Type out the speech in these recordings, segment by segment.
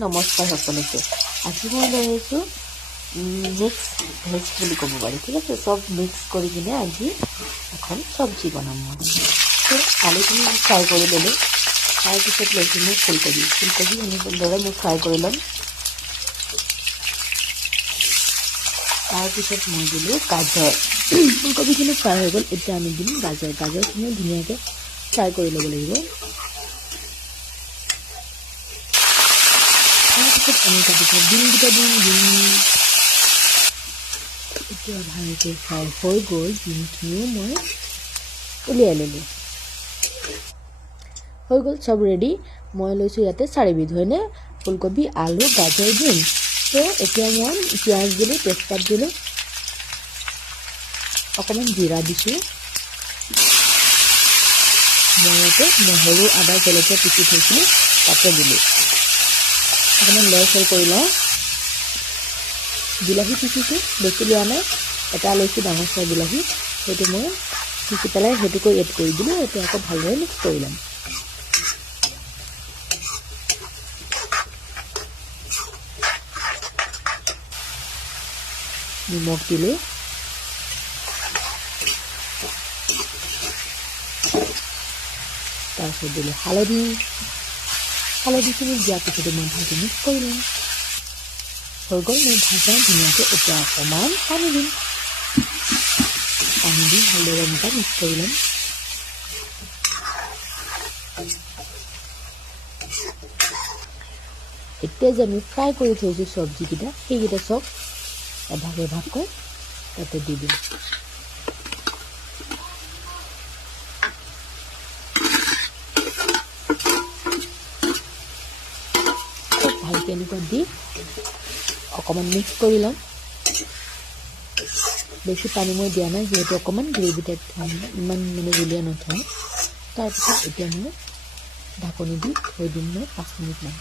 নমস্কাৰ সকলোকে। আজি মই লৈ আহিছোঁ মিক্স ভেজ বুলি ক'ব পাৰি, ঠিক আছে। চব মিক্স কৰি কিনে আজি এখন চব্জি বনাম মই। আলুখিনি ফ্ৰাই কৰি ল'লোঁ, তাৰপিছত লৈছোঁ মই ফুলকবি এনেদৰে মই ফ্ৰাই কৰি ল'ম। তাৰপিছত মই দিলোঁ গাজৰ। ফুলকবিখিনি ফ্ৰাই হৈ গ'ল, এতিয়া আমি দিম গাজৰখিনি ধুনীয়াকৈ ফ্ৰাই কৰি ল'ব লাগিব। তাৰপিছত আমি তাৰপিছত ডিমকেইটা দিম। এতিয়া ভালকৈ ফ্ৰাই হৈ গ'ল, ডিমখিনিও মই উলিয়াই ল'লোঁ। হৈ গ'ল চব ৰেডি। মই লৈছোঁ ইয়াতে 4বিধ, হয়নে? ফুলকবি, আলু, গাজৰ, ডিম। তো এতিয়া মই পিঁয়াজ দিলোঁ, তেজপাত দিলোঁ, অকণমান জিৰা দিছোঁ। মই ইয়াতে নহৰু, আদা, জলকীয়া পিচি থৈছিলোঁ তাতে দিলোঁ। অকণমান লৰচৰ কৰি লওঁ। বিলাহী পিচিছোঁ, বেছি লোৱা নাই, এটা লৈছোঁ ডাঙৰ চাই বিলাহী, সেইটো মই পিচি পেলাই সেইটোকৈ এড কৰি দিলোঁ। এতিয়া আকৌ ভালদৰে মিক্স কৰি ল'ম। নিমখ দিলোঁ, তাৰপিছত দিলোঁ হালধিখিনি দিয়াৰ পিছতে মই ভালকৈ মিক্স কৰি ল'ম। হৈ গ'ল মই ভাজা ধুনীয়াকৈ। এতিয়া অকণমান পানী দি ভালদৰে এনেকৈ মিক্স কৰি ল'ম। এতিয়া যে আমি ফ্ৰাই কৰি থৈছোঁ চব্জিকেইটা, সেইকেইটা চব এভাগকৈ তাতে দি দিম। ভালকৈ এনেকুৱা দি অকণমান মিক্স কৰি ল'ম। বেছি পানী মই দিয়া নাই, যিহেতু অকণমান গ্ৰেভি টাইপ থ'ম, ইমান জুলীয়া নথওঁ। তাৰপিছত এতিয়া মই ঢাকনি দি থৈ দিম মই 5 মিনিটমান।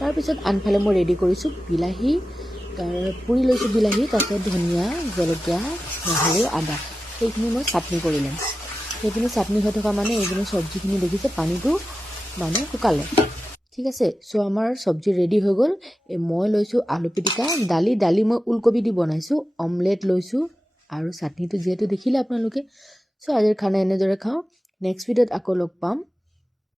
তাৰপিছত আনফালে মই ৰেডি কৰিছোঁ বিলাহী, পুৰি লৈছোঁ বিলাহী, তাৰপিছত ধনিয়া, জলকীয়া, নহৰু, আদা, সেইখিনি মই চাটনি কৰি ল'ম। সেইখিনি চাটনি হৈ থকা মানে এইখিনি চব্জিখিনি দেখিছে পানীটো শুকালে, ঠিক আছে। চ' আমাৰ চব্জি ৰেডি হৈ গ'ল। মই লৈছোঁ আলু পিটিকা, দালি মই ওলকবি দি বনাইছোঁ, অমলেট লৈছোঁ আৰু চাটনিটো যিহেতু দেখিলে আপোনালোকে। চ' আজিৰ খানা এনেদৰে খাওঁ। নেক্সট ভিডিঅ'ত আকৌ লগ পাম।